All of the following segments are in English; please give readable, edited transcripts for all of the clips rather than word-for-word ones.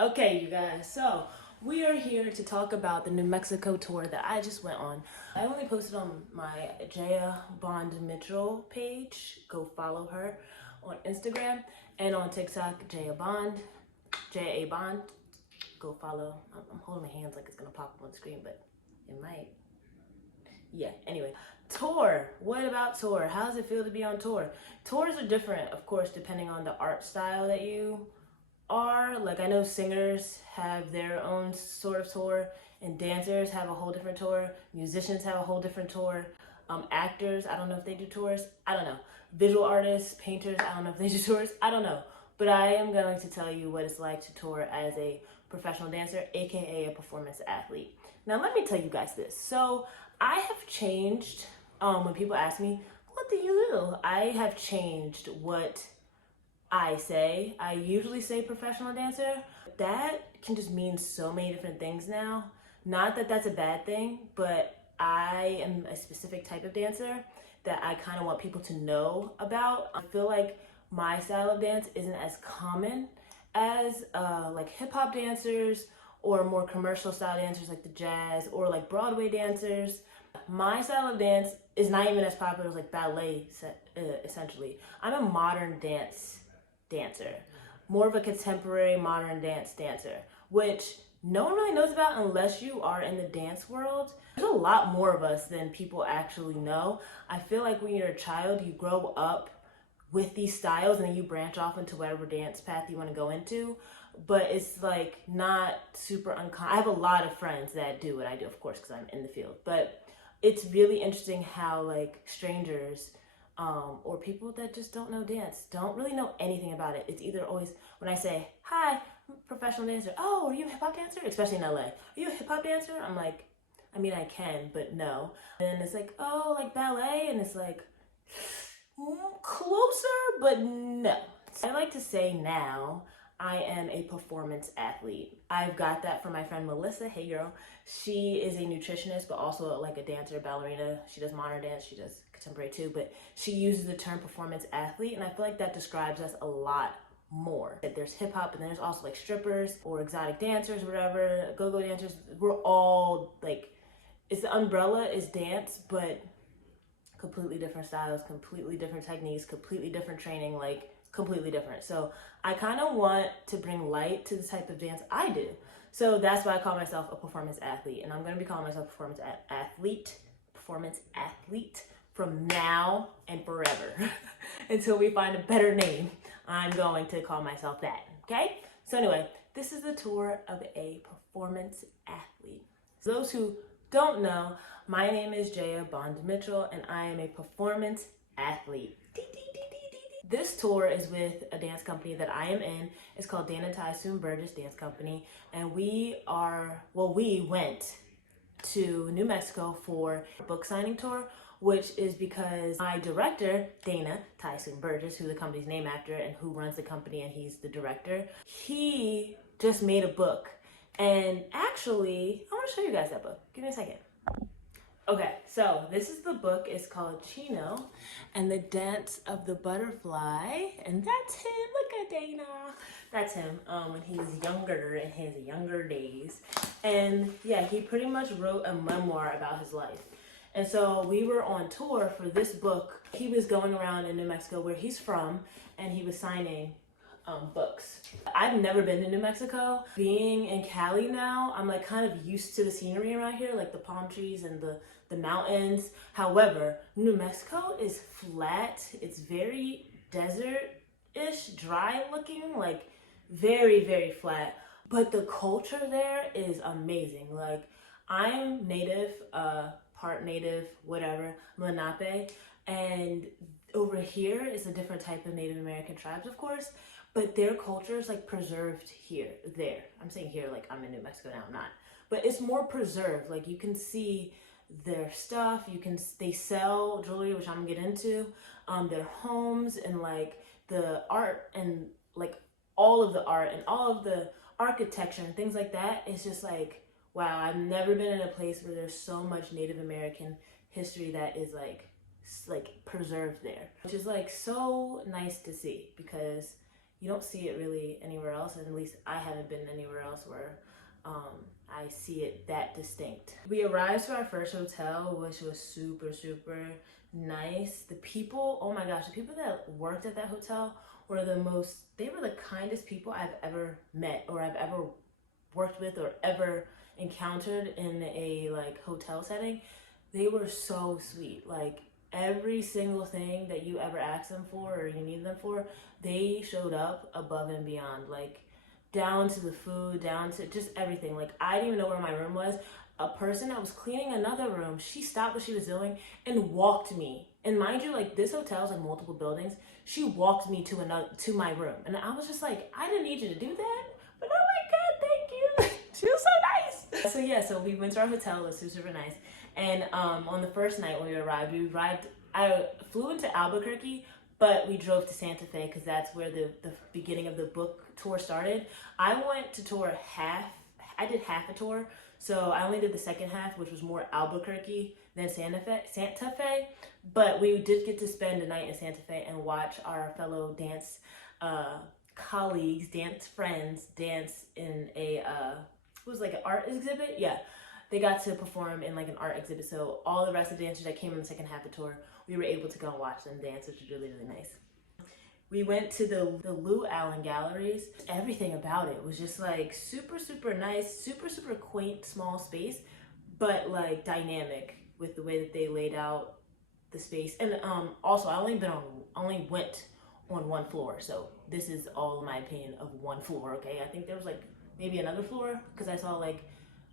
Okay, you guys, so we are here to talk about the New Mexico tour that I just went on. I only posted on my Jaya Bond Mitchell page. Go follow her on Instagram and on TikTok, Jaya Bond, J A Bond. Go follow. I'm holding my hands like it's gonna pop up on the screen, but it might. Yeah, anyway. Tour. What about tour? How does it feel to be on tour? Tours are different, of course, depending on the art style that you are. Like, I know singers have their own sort of tour, and dancers have a whole different tour. Musicians have a whole different tour. Actors, I don't know if they do tours. I don't know. Visual artists, painters, I don't know if they do tours. I don't know. But I am going to tell you what it's like to tour as a professional dancer, aka a performance athlete. Now, let me tell you guys this. So, I have changed. When people ask me, what do you do? I have changed what I say. I usually say professional dancer. That can just mean so many different things now. Not that that's a bad thing, but I am a specific type of dancer that I kind of want people to know about. I feel like my style of dance isn't as common as like hip hop dancers or more commercial style dancers like the jazz or like Broadway dancers. My style of dance is not even as popular as like ballet, essentially. I'm a modern dance dancer, more of a contemporary modern dance dancer, which no one really knows about unless you are in the dance world. There's a lot more of us than people actually know. I feel like when you're a child, you grow up with these styles and then you branch off into whatever dance path you want to go into. But it's like not super uncommon. I have a lot of friends that do what I do, of course, because I'm in the field. But it's really interesting how like strangers or people that just don't know dance, don't really know anything about it. It's either always, when I say, hi, I'm a professional dancer. Oh, are you a hip hop dancer? Especially in LA. Are you a hip hop dancer? I'm like, I mean, I can, but no. And it's like, oh, like ballet? And it's like, closer, but no. I like to say now, I am a performance athlete. I've got that from my friend Melissa. Hey girl. She is a nutritionist, but also like a dancer, ballerina. She does modern dance, she does contemporary too, but she uses the term performance athlete, and I feel like that describes us a lot more. There's hip hop, and there's also like strippers or exotic dancers, whatever, go-go dancers. We're all like, it's the umbrella is dance, but completely different styles, completely different techniques, completely different training, like completely different. So I kind of want to bring light to the type of dance I do. So that's why I call myself a performance athlete, and I'm going to be calling myself performance athlete from now and forever until we find a better name. I'm going to call myself that. Okay. So anyway, this is the tour of a performance athlete. For those who don't know, my name is Jaya Bond Mitchell, and I am a performance athlete. This tour is with a dance company that I am in. It's called Dana Tysoon Burgess Dance Company, and we went to New Mexico for a book signing tour, which is because my director, Dana Tysoon Burgess, who the company's named after and who runs the company, and he's the director, he just made a book. And actually, I want to show you guys that book. Give me a second. Okay, so this is the book. It's called Chino and the Dance of the Butterfly. And that's him. Look at Dana. That's him when he was younger, in his younger days. And yeah, he pretty much wrote a memoir about his life. And so we were on tour for this book. He was going around in New Mexico, where he's from, and he was signing books. I've never been to New Mexico. Being in Cali now, I'm like kind of used to the scenery around here, like the palm trees and the mountains. However, New Mexico is flat. It's very desert-ish, dry looking, like very, very flat. But the culture there is amazing. Like, I'm native, part native, whatever, Lenape, and over here is a different type of Native American tribes, of course, but their culture is like preserved there. I'm saying here like I'm in New Mexico now, I'm not. But it's more preserved. Like, you can see their stuff. They sell jewelry, which I'm gonna get into, their homes, and like the art, and like all of the art and all of the architecture and things like that. It's just like, wow, I've never been in a place where there's so much Native American history that is like preserved there, which is like so nice to see, because you don't see it really anywhere else, and at least I haven't been anywhere else where I see it that distinct. We arrived to our first hotel, which was super, super nice. The people, oh my gosh, the people that worked at that hotel were they were the kindest people I've ever met or I've ever worked with or ever encountered in a like hotel setting. They were so sweet. Like every single thing that you ever asked them for or you needed them for, they showed up above and beyond. Like down to the food, down to just everything. Like I didn't even know where my room was. A person that was cleaning another room, she stopped what she was doing and walked me. And mind you, like this hotel's in multiple buildings. She walked me to my room, and I was just like, I didn't need you to do that, but oh my god, thank you. She was so nice. So yeah, so we went to our hotel. It was super, super nice. And on the first night when we arrived, I flew into Albuquerque, but we drove to Santa Fe because that's where the beginning of the book tour started. I went to tour I did half a tour, so I only did the second half, which was more Albuquerque than Santa Fe. But we did get to spend a night in Santa Fe and watch our fellow dance colleagues, dance friends, dance in it was like an art exhibit. Yeah, they got to perform in like an art exhibit. So all the rest of the dancers that came in the second half of the tour, we were able to go and watch them dance, which was really, really nice. We went to the Lou Allen galleries. Everything about it was just like super, super nice, super, super quaint, small space, but like dynamic with the way that they laid out the space. And also I only went on one floor. So this is all my opinion of one floor, okay? I think there was like maybe another floor because I saw like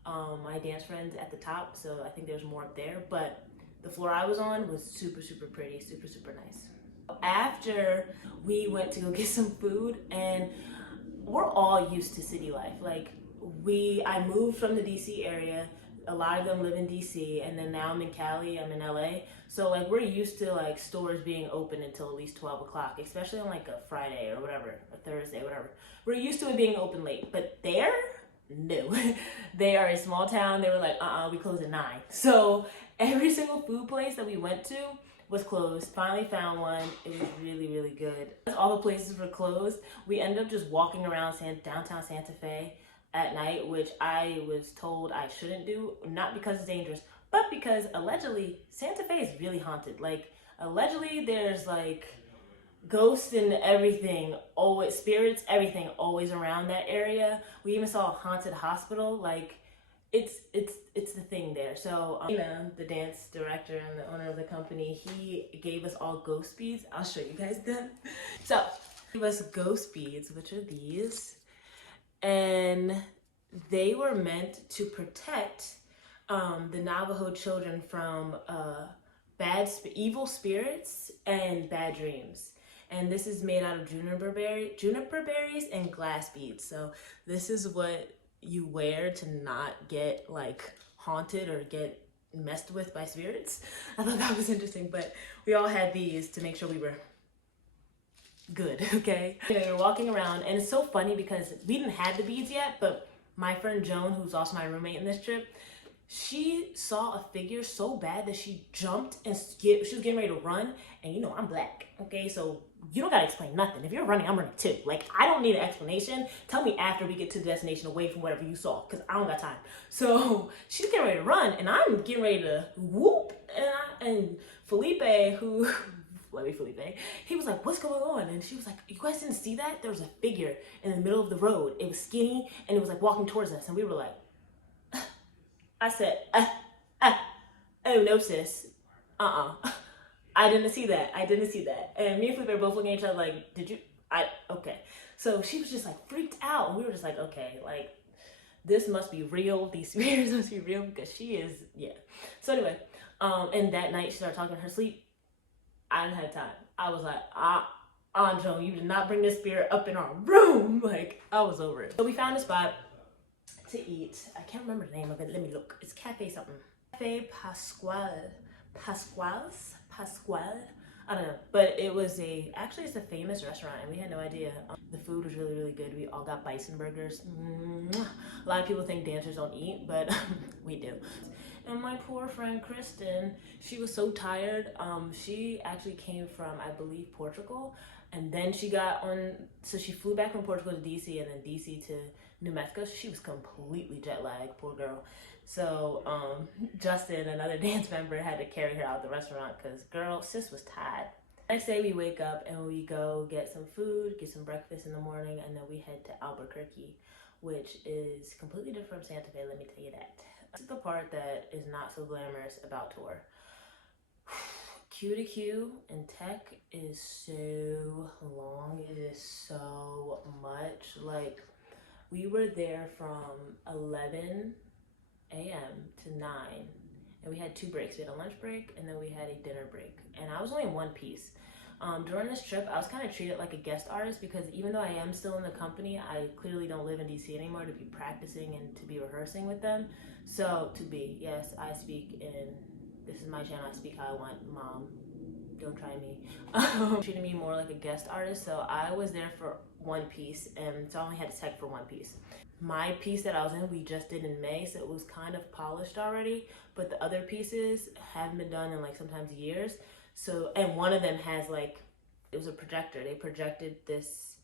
my dance friends at the top. So I think there's more up there, but the floor I was on was super, super pretty, super, super nice. After we went to go get some food, and we're all used to city life. Like I moved from the DC area. A lot of them live in DC, and then now I'm in Cali, I'm in LA. So like we're used to like stores being open until at least 12 o'clock, especially on like a Friday or whatever, a Thursday, whatever. We're used to it being open late, but there, no. They are a small town. They were like, we close at 9. So every single food place that we went to was closed. Finally found one. It was really, really good. All the places were closed. We ended up just walking around downtown Santa Fe at night, which I was told I shouldn't do, not because it's dangerous, but because allegedly Santa Fe is really haunted. Like allegedly there's like ghosts and everything, always spirits, everything always around that area. We even saw a haunted hospital. Like it's the thing there. So the dance director and the owner of the company, he gave us all ghost beads. I'll show you guys them. So he gave us ghost beads, which are these, and they were meant to protect the Navajo children from evil spirits and bad dreams. And this is made out of juniper berries and glass beads. So this is what you wear to not get like haunted or get messed with by spirits. I thought that was interesting, but we all had these to make sure we were good, okay? We were walking around, and it's so funny because we didn't have the beads yet, but my friend Joan, who's also my roommate in this trip, she saw a figure so bad that she jumped and she was getting ready to run. And you know, I'm black, okay? So you don't gotta explain nothing. If you're running, I'm running too. Like, I don't need an explanation. Tell me after we get to the destination away from whatever you saw, because I don't got time. So she's getting ready to run, and I'm getting ready to whoop. And Felipe, he was like, what's going on? And she was like, you guys didn't see that? There was a figure in the middle of the road. It was skinny, and it was like walking towards us. And we were like, I said, oh no sis, I didn't see that. And me and Felipe were both looking at each other like, okay. So she was just like freaked out, and we were just like, okay, like this must be real. These spirits must be real, because she is, yeah. So anyway, and that night she started talking in her sleep. I didn't have time. I was like, Joan, you did not bring this spirit up in our room. Like, I was over it. So we found a spot to eat. I can't remember the name of it. Let me look. It's Cafe something. Cafe Pascual. I don't know. But it was actually it's a famous restaurant, and we had no idea. The food was really, really good. We all got bison burgers. A lot of people think dancers don't eat, but we do. And my poor friend Kristen, she was so tired. She actually came from, I believe, Portugal. And then she got on, so she flew back from Portugal to DC and then DC to New Mexico. She was completely jet lagged, poor girl. So Justin, another dance member, had to carry her out the restaurant because girl, sis was tired. Next day we wake up and we go get some food, get some breakfast in the morning, and then we head to Albuquerque, which is completely different from Santa Fe, let me tell you that. This is the part that is not so glamorous about tour. Q to Q in tech is so long. It is so much. Like, we were there from 11 a.m. to 9, and we had 2 breaks. We had a lunch break and then we had a dinner break. And I was only in one piece. During this trip, I was kind of treated like a guest artist because even though I am still in the company, I clearly don't live in DC anymore to be practicing and to be rehearsing with them. So yes, I speak in, this is my channel, I speak how I want, mom, don't try me. Treated me more like a guest artist, so I was there for one piece, and so I only had to tech for one piece. My piece that I was in, we just did in May, so it was kind of polished already, but the other pieces haven't been done in like sometimes years. So, and one of them has like, it was a projector. They projected this,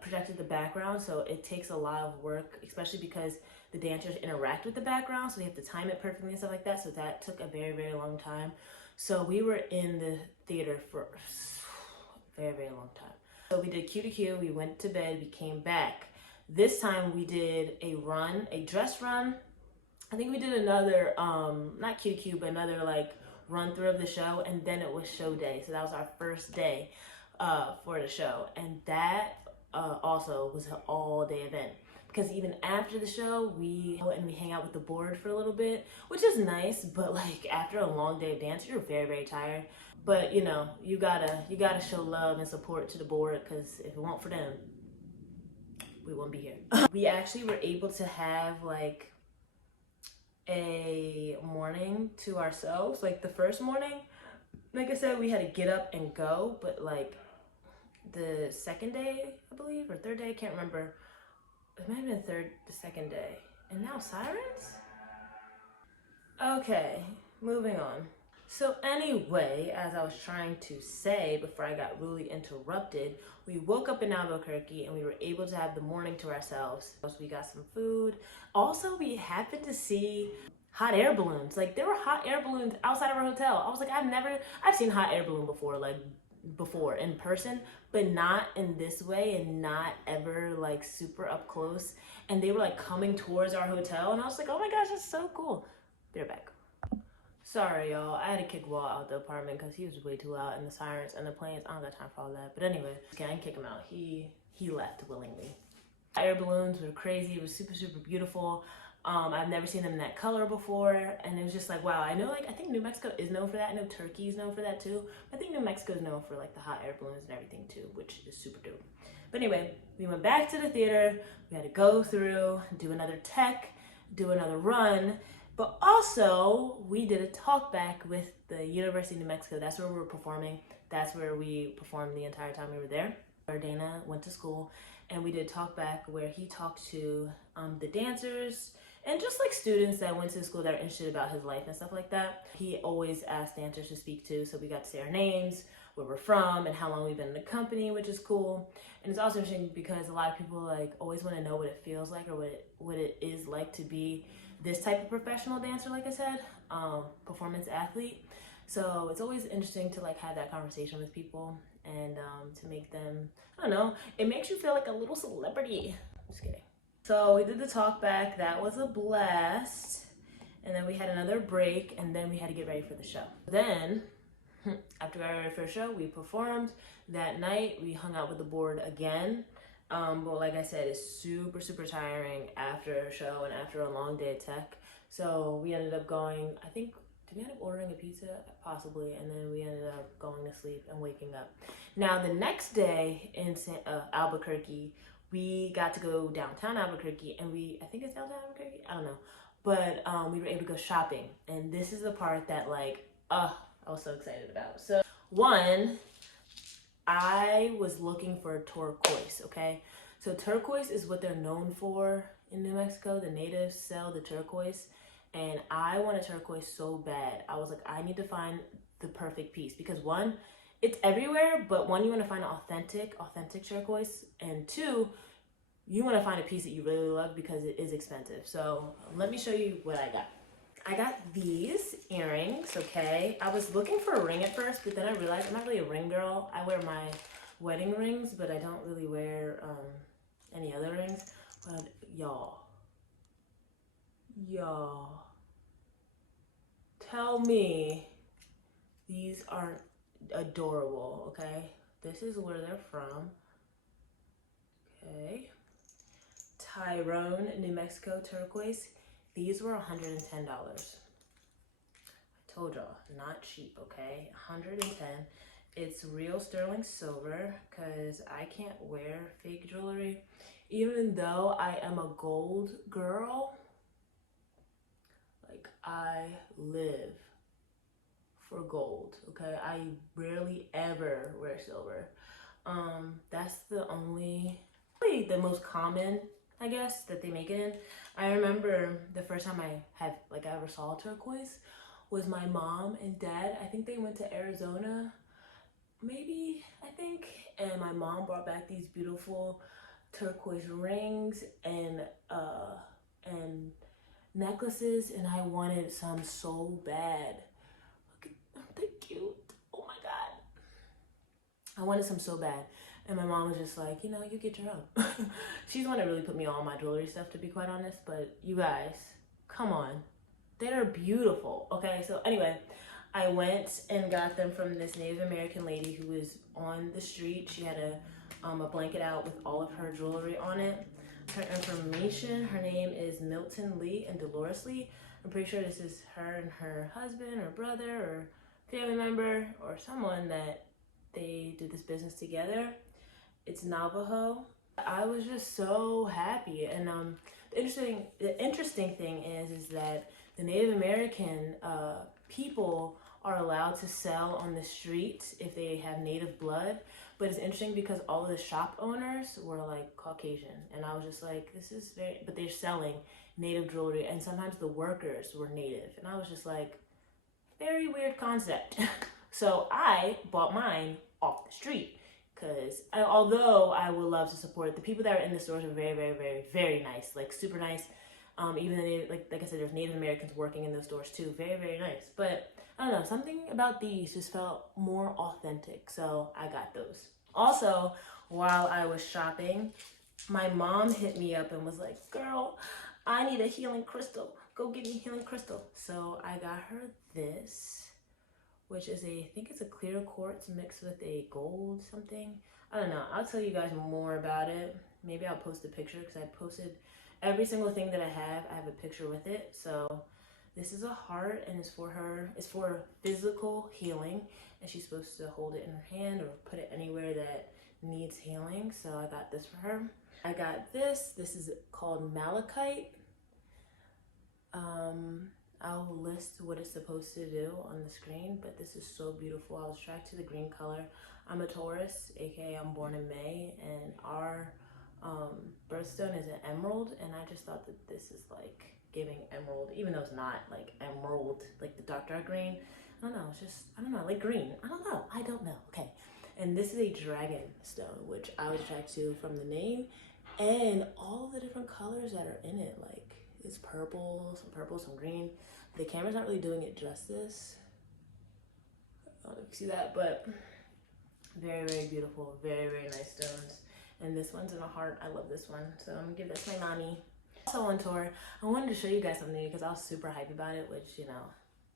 projected the background, so it takes a lot of work, especially because the dancers interact with the background, so they have to time it perfectly and stuff like that, so that took a very, very long time. So we were in the theater for a very, very long time. So we did Q to Q, we went to bed, we came back. This time we did a run, a dress run. I think we did another, not Q to Q, but another like run through of the show, and then it was show day. So that was our first day for the show. And that also was an all day event. Because even after the show, we go and we hang out with the board for a little bit, which is nice, but like after a long day of dance, you're very, very tired. But you know, you gotta show love and support to the board, because if it weren't for them, we wouldn't be here. We actually were able to have like a morning to ourselves. Like the first morning, like I said, we had to get up and go, but like the second day, I believe, or third day, I can't remember. It might have been the second day. And now sirens? Okay, moving on. So anyway, as I was trying to say before I got rudely interrupted, we woke up in Albuquerque and we were able to have the morning to ourselves. We got some food. Also, we happened to see hot air balloons. Like there were hot air balloons outside of our hotel. I was like, I've seen hot air balloon before, like before in person, but not in this way and not ever like super up close. And they were like coming towards our hotel and I was like, oh my gosh, that's so cool. They're back. Sorry y'all, I had to kick Wall out the apartment because he was way too loud, and the sirens and the planes, I don't got time for all that. But anyway, I can kick him out. He left willingly. Air balloons were crazy. It was super, super beautiful. I've never seen them in that color before, and it was just like, wow. I know, like, I think New Mexico is known for that. I know Turkey is known for that too. I think New Mexico is known for like the hot air balloons and everything too, which is super dope. But anyway, we went back to the theater. We had to go through, do another tech, do another run, but also we did a talk back with the University of New Mexico. That's where we were performing. That's where we performed the entire time we were there. Dana went to school, and we did talk back where he talked to the dancers and just like students that went to the school that are interested about his life and stuff like that. He always asked dancers to speak to, so we got to say our names, where we're from, and how long we've been in the company, which is cool. And it's also interesting because a lot of people like always want to know what it feels like or what it is like to be this type of professional dancer, like I said, performance athlete. So it's always interesting to like have that conversation with people and to make them, I don't know, it makes you feel like a little celebrity. Just kidding. So we did the talk back. That was a blast. And then we had another break, and then we had to get ready for the show. Then, after we got ready for the show, we performed. That night, we hung out with the board again. But like I said, it's super, super tiring after a show and after a long day of tech. So we ended up going, I think, did we end up ordering a pizza? Possibly. And then we ended up going to sleep and waking up. Now, the next day in Albuquerque, we got to go downtown Albuquerque, and I think it's downtown Albuquerque? I don't know. But we were able to go shopping. And this is the part that like, I was so excited about. So one, I was looking for turquoise, okay? So turquoise is what they're known for in New Mexico. The natives sell the turquoise, and I want a turquoise so bad. I was like, I need to find the perfect piece because one, it's everywhere, but one, you want to find an authentic turquoise, and two, you want to find a piece that you really love because it is expensive. So let me show you what I got. I got these earrings, okay? I was looking for a ring at first, but then I realized I'm not really a ring girl. I wear my wedding rings, but I don't really wear any other rings. But y'all, tell me these aren't adorable, okay? This is where they're from, okay? Tyrone, New Mexico turquoise. These were $110. I told y'all, not cheap, okay? 110. It's real sterling silver because I can't wear fake jewelry. Even though I am a gold girl, like I live for gold, okay? I rarely ever wear silver. That's the only, really the most common, I guess, that they make it in. I remember the first time I ever saw turquoise was my mom and dad. I think they went to Arizona, maybe, I think. And my mom brought back these beautiful turquoise rings and necklaces, and I wanted some so bad. Look at, aren't they cute? Oh my God. I wanted some so bad. And my mom was just like, you know, you get your own. She's the one that really put me on my jewelry stuff, to be quite honest. But you guys, come on. They're beautiful. Okay, so anyway, I went and got them from this Native American lady who was on the street. She had a blanket out with all of her jewelry on it. Her information, her name is Milton Lee and Dolores Lee. I'm pretty sure this is her and her husband or brother or family member or someone that they do this business together. It's Navajo. I was just so happy, and the interesting thing is that the Native American people are allowed to sell on the street if they have native blood, but it's interesting because all of the shop owners were like Caucasian, and I was just like, this is very, but they're selling native jewelry, and sometimes the workers were native, and I was just like, very weird concept. So I bought mine off the street because although I would love to support, the people that are in the stores are very, very, very, very nice, like super nice. Even the like I said, there's Native Americans working in those stores too, very, very nice. But I don't know, something about these just felt more authentic, so I got those. Also, while I was shopping, my mom hit me up and was like, girl, I need a healing crystal. Go get me a healing crystal. So I got her this, which is I think it's a clear quartz mixed with a gold something. I don't know. I'll tell you guys more about it. Maybe I'll post a picture because I posted every single thing that I have a picture with it. So this is a heart, and it's for her. It's for physical healing, and she's supposed to hold it in her hand or put it anywhere that needs healing. So I got this for her. I got this. This is called malachite. I'll list what it's supposed to do on the screen, but this is so beautiful. I was attracted to the green color. I'm a Taurus, aka I'm born in May, and our birthstone is an emerald, and I just thought that this is like giving emerald, even though it's not like emerald, like the dark green. I don't know, it's just, I don't know, like green. I don't know, okay. And this is a dragon stone, which I was attracted to from the name and all the different colors that are in it. Like, it's purple, some green. The camera's not really doing it justice. I don't know if you see that, but very, very beautiful, very, very nice stones. And this one's in a heart. I love this one. So I'm gonna give this to my mommy. Also on tour, I wanted to show you guys something because I was super hype about it, which, you know,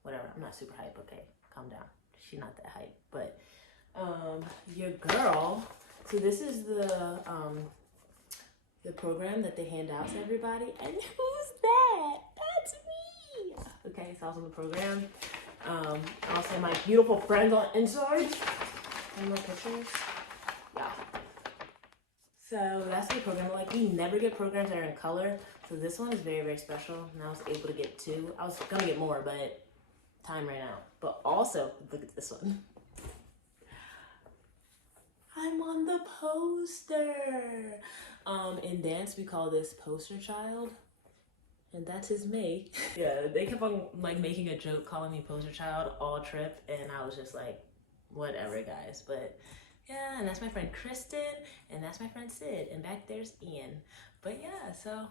whatever. I'm not super hype, okay? Calm down. She's not that hype. But your girl, see, this is the program that they hand out to everybody. And who's that? That's me. Okay, so I was on the program. Also my beautiful friends on inside. Any more pictures? Yeah. So that's the program. Like, we never get programs that are in color. So this one is very, very special. And I was able to get 2. I was gonna get more, but time ran out. But also, look at this one. I'm on the poster. In dance, we call this poster child. And that is me. Yeah, they kept on like making a joke calling me poster child all trip, and I was just like, whatever, guys. But yeah, and that's my friend Kristen, and that's my friend Sid, and back there's Ian. But yeah, so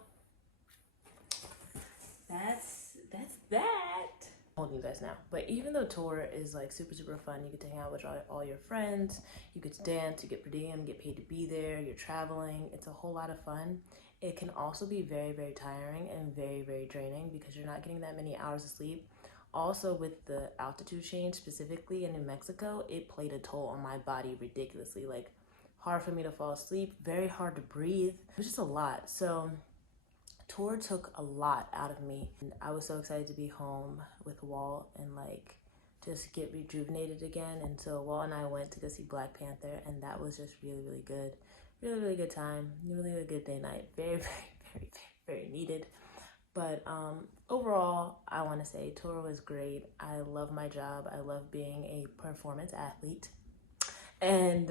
that's that. I'm holding you guys now. But even though tour is like super fun, you get to hang out with all your friends, you get to dance, you get per diem, get paid to be there, you're traveling. It's a whole lot of fun. It can also be very tiring and very draining because you're not getting that many hours of sleep. Also, with the altitude change, specifically in New Mexico, it played a toll on my body ridiculously. Like, hard for me to fall asleep, very hard to breathe. It was just a lot. So tour took a lot out of me, and I was so excited to be home with Walt and like just get rejuvenated again. And so Walt and I went to go see Black Panther, and that was just really good. Really good time. Really a good day night. Very needed. But overall, I want to say tour was great. I love my job. I love being a performance athlete. And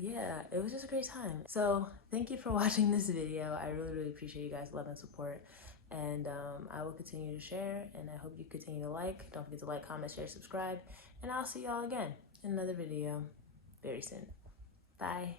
yeah, it was just a great time. So thank you for watching this video. I really appreciate you guys' love and support. And I will continue to share, and I hope you continue to like. Don't forget to like, comment, share, subscribe. And I'll see y'all again in another video very soon. Bye.